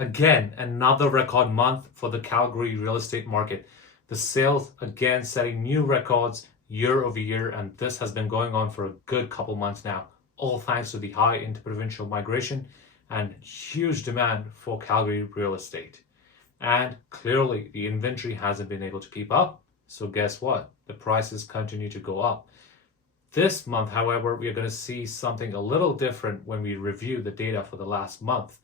Again, another record month for the Calgary real estate market. The sales again setting new records year over year, and this has been going on for a good couple months now, all thanks to the high interprovincial migration and huge demand for Calgary real estate. And clearly, the inventory hasn't been able to keep up. So guess what? The prices continue to go up. This month, however, we are going to see something a little different when we review the data for the last month.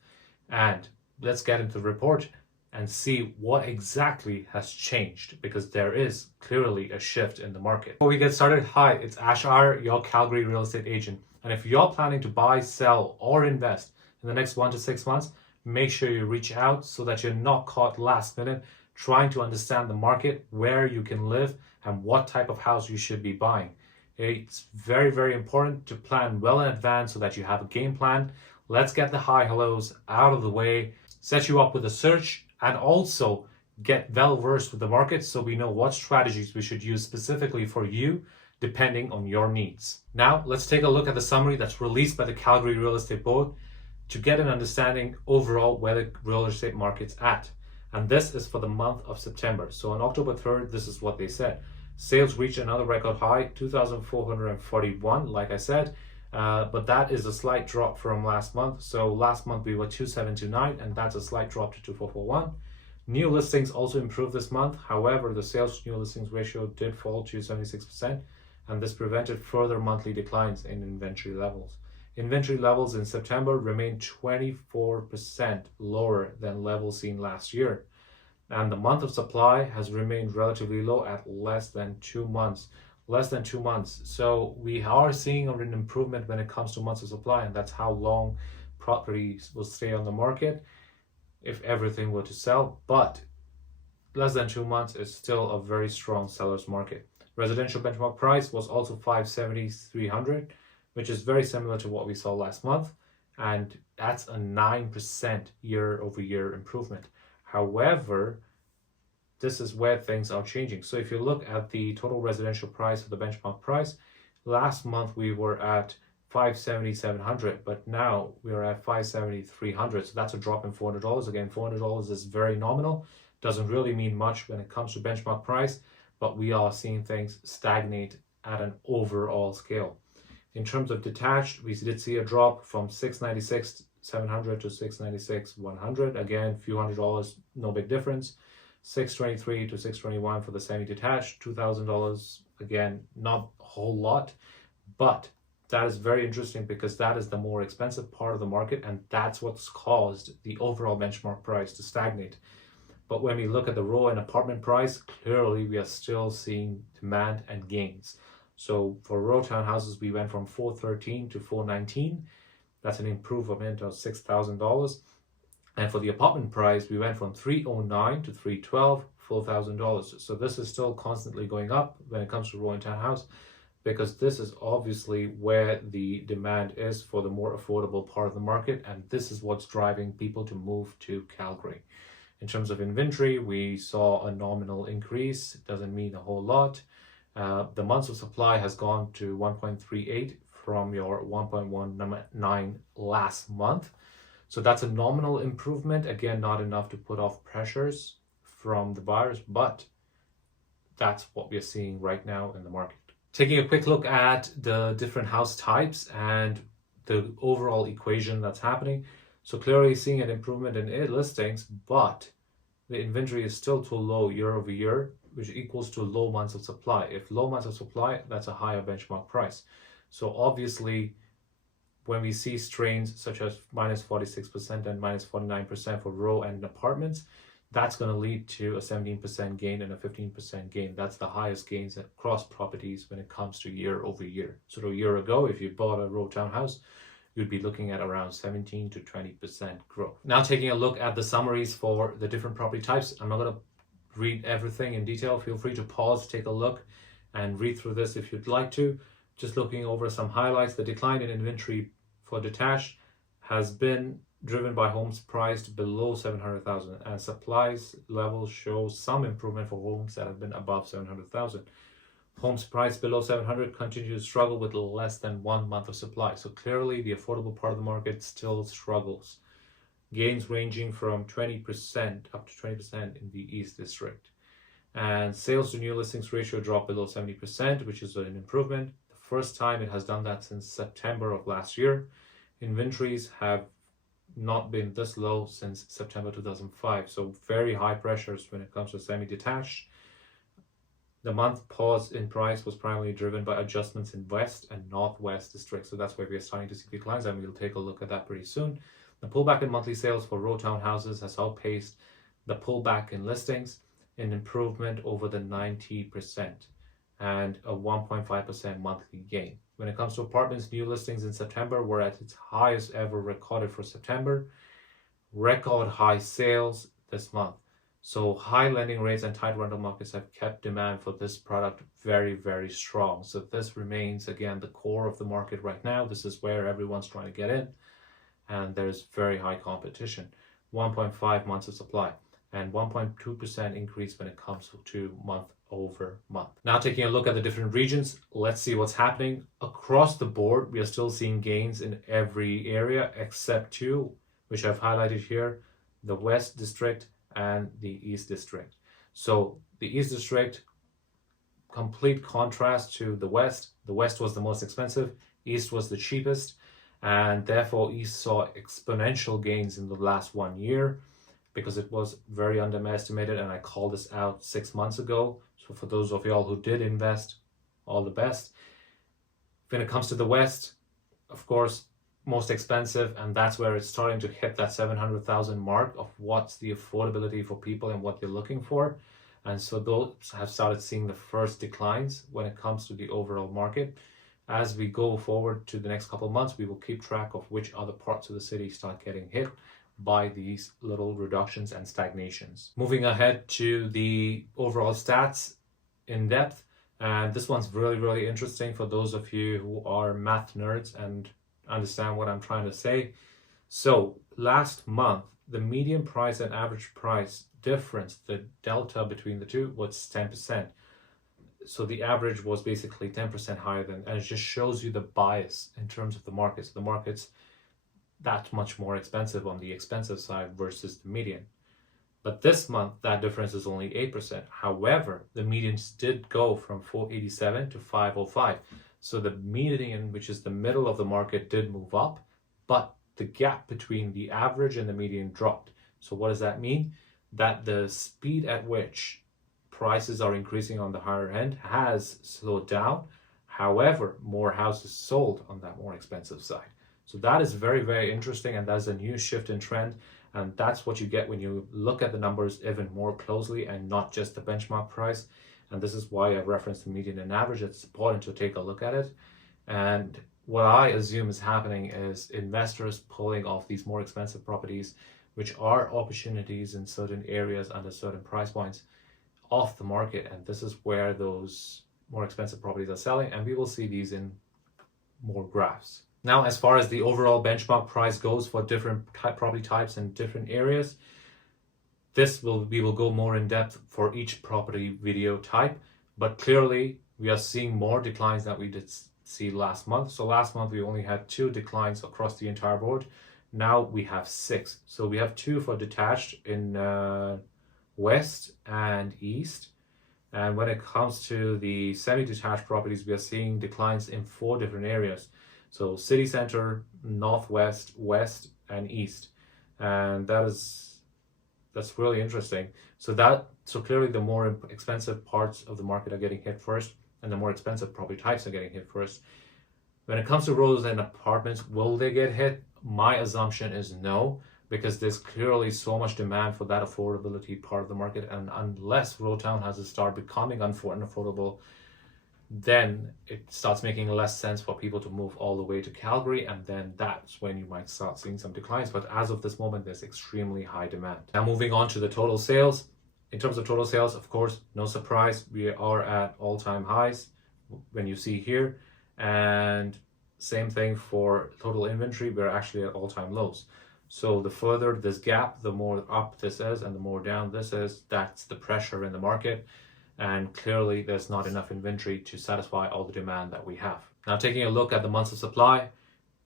And let's get into the report and see what exactly has changed, because there is clearly a shift in the market. Before we get started, hi, it's Ashar, your Calgary real estate agent. And if you're planning to buy, sell, or invest in the next 1 to 6 months, make sure you reach out so that you're not caught last minute trying to understand the market, where you can live, and what type of house you should be buying. It's very, very important to plan well in advance so that you have a game plan. Let's get the high hellos out of the way, set you up with a search, and also get well versed with the market so we know what strategies we should use specifically for you depending on your needs. Now, let's take a look at the summary that's released by the Calgary Real Estate Board to get an understanding overall where the real estate market's at. And this is for the month of September. So on October 3rd, this is what they said. Sales reached another record high, 2,441, like I said, but that is a slight drop from last month. So last month we were 2,729, and that's a slight drop to 2,441. New listings also improved this month. However, the sales to new listings ratio did fall to 76%, and this prevented further monthly declines in inventory levels. Inventory levels in September remained 24% lower than levels seen last year. And the month of supply has remained relatively low at less than 2 months. So we are seeing an improvement when it comes to months of supply, and that's how long properties will stay on the market if everything were to sell. But less than 2 months is still a very strong seller's market. Residential benchmark price was also 570,300, which is very similar to what we saw last month, and that's a 9% year over year improvement. However, this is where things are changing. So if you look at the total residential price of the benchmark price, last month we were at 570,700, but now we are at 570,300. So that's a drop in $400. Again, $400 is very nominal, doesn't really mean much when it comes to benchmark price, but we are seeing things stagnate at an overall scale. In terms of detached, we did see a drop from 696,700 to 696,100. Again, few $100, no big difference. 623 to 621 for the semi-detached, $2,000. Again, not a whole lot, but that is very interesting because that is the more expensive part of the market, and that's what's caused the overall benchmark price to stagnate. But when we look at the row and apartment price, clearly we are still seeing demand and gains. So for row townhouses, we went from 413 to 419. That's an improvement of $6,000. And for the apartment price, we went from 309 to 312, $4,000. So this is still constantly going up when it comes to row and townhouse, because this is obviously where the demand is for the more affordable part of the market, and this is what's driving people to move to Calgary. In terms of inventory, we saw a nominal increase. It doesn't mean a whole lot. The months of supply has gone to 1.38 from your 1.19 last month. So that's a nominal improvement. Again, not enough to put off pressures from the buyers, but that's what we're seeing right now in the market. Taking a quick look at the different house types and the overall equation that's happening. So clearly seeing an improvement in listings, but the inventory is still too low year over year, which equals to low months of supply. If low months of supply, that's a higher benchmark price. So obviously, when we see strains such as minus 46% and minus 49% for row and apartments, that's going to lead to a 17% gain and a 15% gain. That's the highest gains across properties when it comes to year over year. So a year ago, if you bought a row townhouse, you'd be looking at around 17 to 20% growth. Now taking a look at the summaries for the different property types. I'm not going to read everything in detail. Feel free to pause, take a look, and read through this if you'd like to. Just looking over some highlights, the decline in inventory for detached has been driven by homes priced below 700,000, and supplies levels show some improvement for homes that have been above 700,000. Homes priced below 700 continue to struggle with less than 1 month of supply. So clearly the affordable part of the market still struggles. gains ranging from 20% up to 20% in the East District. And sales to new listings ratio dropped below 70%, which is an improvement. The first time it has done that since September of last year. Inventories have not been this low since September 2005. So very high pressures when it comes to semi-detached. The month pause in price was primarily driven by adjustments in West and Northwest districts. So that's where we are starting to see declines, and we'll take a look at that pretty soon. The pullback in monthly sales for row townhouses has outpaced the pullback in listings, an improvement over the 90% and a 1.5% monthly gain. When it comes to apartments, new listings in September were at its highest ever recorded for September. Record high sales this month. So high lending rates and tight rental markets have kept demand for this product very, very strong. So this remains, again, the core of the market right now. This is where everyone's trying to get in. And there's very high competition. 1.5 months of supply and 1.2% increase when it comes to month over month. Now taking a look at the different regions, let's see what's happening. Across the board, we are still seeing gains in every area except two, which I've highlighted here, the West District and the East District. So the East District, complete contrast to the West. The West was the most expensive, East was the cheapest, and therefore East saw exponential gains in the last 1 year because it was very underestimated, and I called this out 6 months ago. So for those of y'all who did invest, all the best. When it comes to the West, of course, most expensive, and that's where it's starting to hit that 700,000 mark of what's the affordability for people and what they're looking for. And so those have started seeing the first declines when it comes to the overall market. As we go forward to the next couple of months, we will keep track of which other parts of the city start getting hit by these little reductions and stagnations. Moving ahead to the overall stats in depth, and this one's really, really interesting for those of you who are math nerds and understand what I'm trying to say. So last month, the median price and average price difference, the delta between the two, was 10%. So the average was basically 10% higher than, and it just shows you the bias in terms of the markets. The market's that much more expensive on the expensive side versus the median. But this month, that difference is only 8%. However, the medians did go from 487 to 505. So the median, which is the middle of the market, did move up, but the gap between the average and the median dropped. So what does that mean? That the speed at which prices are increasing on the higher end has slowed down. However, more houses sold on that more expensive side. So that is very, very interesting, and that's a new shift in trend. And that's what you get when you look at the numbers even more closely and not just the benchmark price. And this is why I've referenced the median and average. It's important to take a look at it. And what I assume is happening is investors pulling off these more expensive properties, which are opportunities in certain areas under certain price points, off the market. And this is where those more expensive properties are selling. And we will see these in more graphs. Now, as far as the overall benchmark price goes for different property types and different areas, we will go more in depth for each property video type, but clearly we are seeing more declines than we did see last month. So last month we only had 2 declines across the entire board. Now we have 6. So we have 2 for detached in West and East. And when it comes to the semi-detached properties, we are seeing declines in 4 different areas. So city center, northwest, west, and east. And that's really interesting. So clearly the more expensive parts of the market are getting hit first, and the more expensive property types are getting hit first. When it comes to rows and apartments, will they get hit? My assumption is no, because there's clearly so much demand for that affordability part of the market. And unless row townhouses start becoming unaffordable, then it starts making less sense for people to move all the way to Calgary, and then that's when you might start seeing some declines. But as of this moment, there's extremely high demand. Now moving on to the total sales. In terms of total sales, of course, no surprise, we are at all-time highs when you see here, and same thing for total inventory, we're actually at all-time lows. So the further this gap, the more up this is and the more down this is, that's the pressure in the market. And clearly there's not enough inventory to satisfy all the demand that we have. Now taking a look at the months of supply,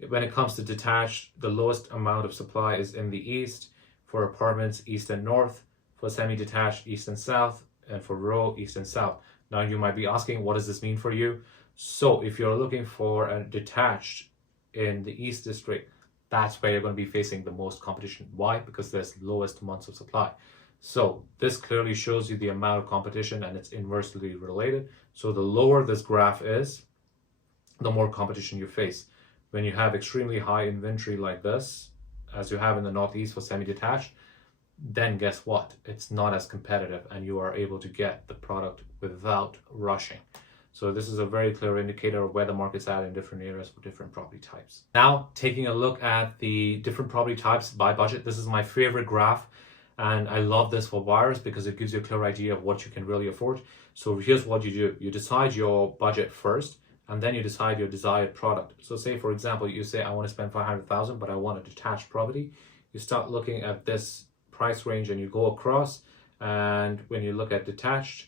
When it comes to detached, the lowest amount of supply is in the east, for apartments east and north, for semi-detached east and south, and for row east and south. Now you might be asking, what does this mean for you? So if you're looking for a detached in the east district, that's where you're going to be facing the most competition. Why? Because there's lowest months of supply. So this clearly shows you the amount of competition, and it's inversely related. So the lower this graph is, the more competition you face. When you have extremely high inventory like this, as you have in the Northeast for semi-detached, then guess what? It's not as competitive, and you are able to get the product without rushing. So this is a very clear indicator of where the market's at in different areas for different property types. Now, taking a look at the different property types by budget, this is my favorite graph. And I love this for buyers because it gives you a clear idea of what you can really afford. So here's what you do. You decide your budget first, and then you decide your desired product. So say, for example, you say, I want to spend 500,000, but I want a detached property. You start looking at this price range and you go across. And when you look at detached,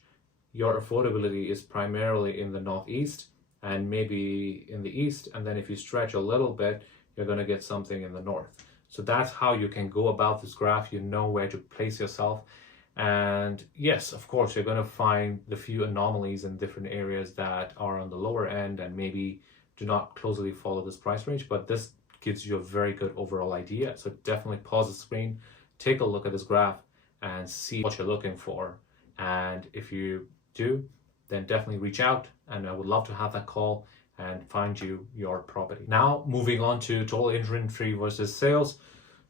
your affordability is primarily in the Northeast and maybe in the East. And then if you stretch a little bit, you're going to get something in the North. So that's how you can go about this graph. You know where to place yourself. And yes, of course, you're going to find the few anomalies in different areas that are on the lower end and maybe do not closely follow this price range, but this gives you a very good overall idea. So definitely pause the screen, take a look at this graph and see what you're looking for. And if you do, then definitely reach out, and I would love to have that call and find you your property. Now, moving on to total inventory versus sales.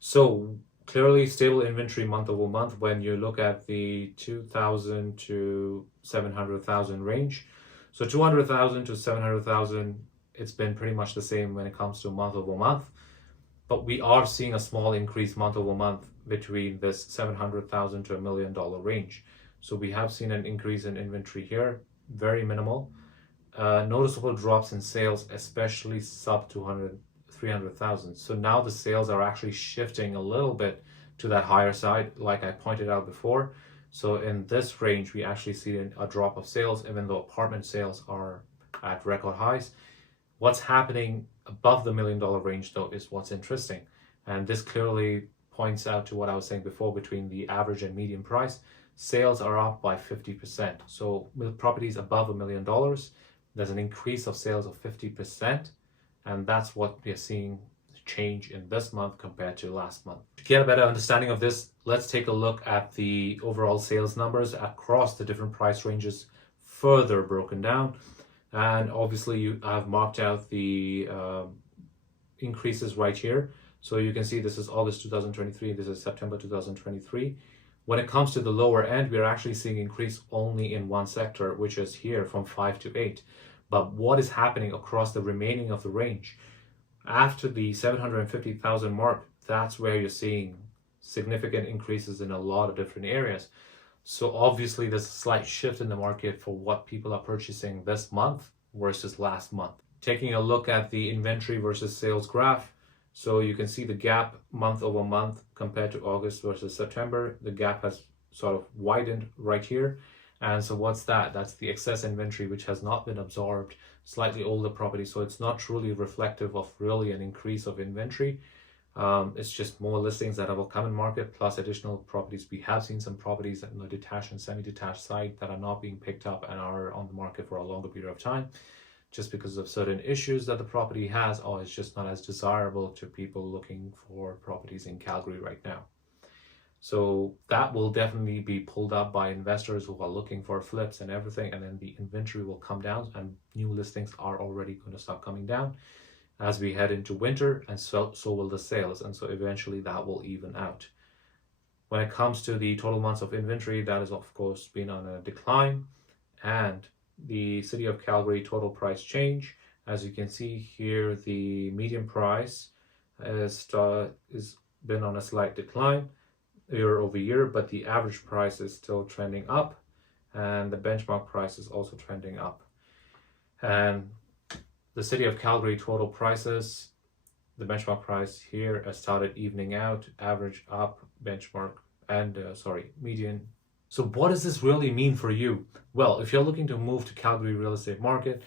So clearly stable inventory month over month when you look at the 2,000 to 700,000 range. So 200,000 to 700,000, it's been pretty much the same when it comes to month over month. But we are seeing a small increase month over month between this 700,000 to $1 million range. So we have seen an increase in inventory here, very minimal. Noticeable drops in sales, especially sub 300,000. So now the sales are actually shifting a little bit to that higher side, like I pointed out before. So in this range, we actually see a drop of sales, even though apartment sales are at record highs. What's happening above the $1 million range, though, is what's interesting. And this clearly points out to what I was saying before between the average and median price. Sales are up by 50%. So with properties above $1 million, there's an increase of sales of 50%. And that's what we're seeing change in this month compared to last month. To get a better understanding of this, let's take a look at the overall sales numbers across the different price ranges, further broken down. And obviously I've marked out the increases right here. So you can see this is August 2023, this is September 2023. When it comes to the lower end, we're actually seeing increase only in one sector, which is here from 5 to 8. But what is happening across the remaining of the range? After the 750,000 mark, that's where you're seeing significant increases in a lot of different areas. So obviously there's a slight shift in the market for what people are purchasing this month versus last month. Taking a look at the inventory versus sales graph, so you can see the gap month over month compared to August versus September. The gap has sort of widened right here. And so what's that? That's the excess inventory which has not been absorbed, slightly older property. So it's not truly reflective of really an increase of inventory. It's just more listings that have come in market plus additional properties. We have seen some properties on the detached and semi-detached side that are not being picked up and are on the market for a longer period of time, just because of certain issues that the property has, or it's just not as desirable to people looking for properties in Calgary right now. So that will definitely be pulled up by investors who are looking for flips and everything, and then the inventory will come down and new listings are already going to start coming down as we head into winter, and so will the sales, and so eventually that will even out. When it comes to the total months of inventory, that has of course been on a decline, and the City of Calgary total price change, as you can see here, the median price has been on a slight decline year over year, but the average price is still trending up, and the benchmark price is also trending up. And the City of Calgary total prices, the benchmark price here has started evening out, average up, benchmark, and median. So what does this really mean for you? Well, if you're looking to move to Calgary real estate market,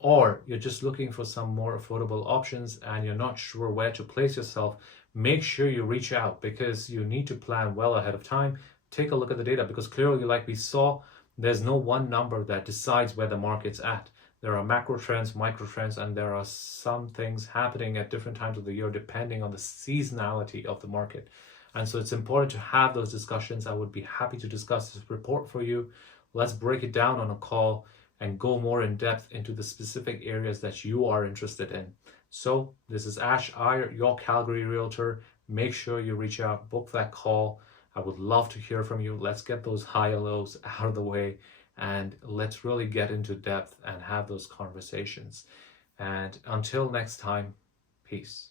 or you're just looking for some more affordable options and you're not sure where to place yourself, make sure you reach out, because you need to plan well ahead of time. Take a look at the data, because clearly, like we saw, there's no one number that decides where the market's at. There are macro trends, micro trends, and there are some things happening at different times of the year depending on the seasonality of the market. And so it's important to have those discussions. I would be happy to discuss this report for you. Let's break it down on a call and go more in depth into the specific areas that you are interested in. So this is Ash Iyer, your Calgary Realtor. Make sure you reach out, book that call. I would love to hear from you. Let's get those high and lows out of the way, and let's really get into depth and have those conversations. And until next time, peace.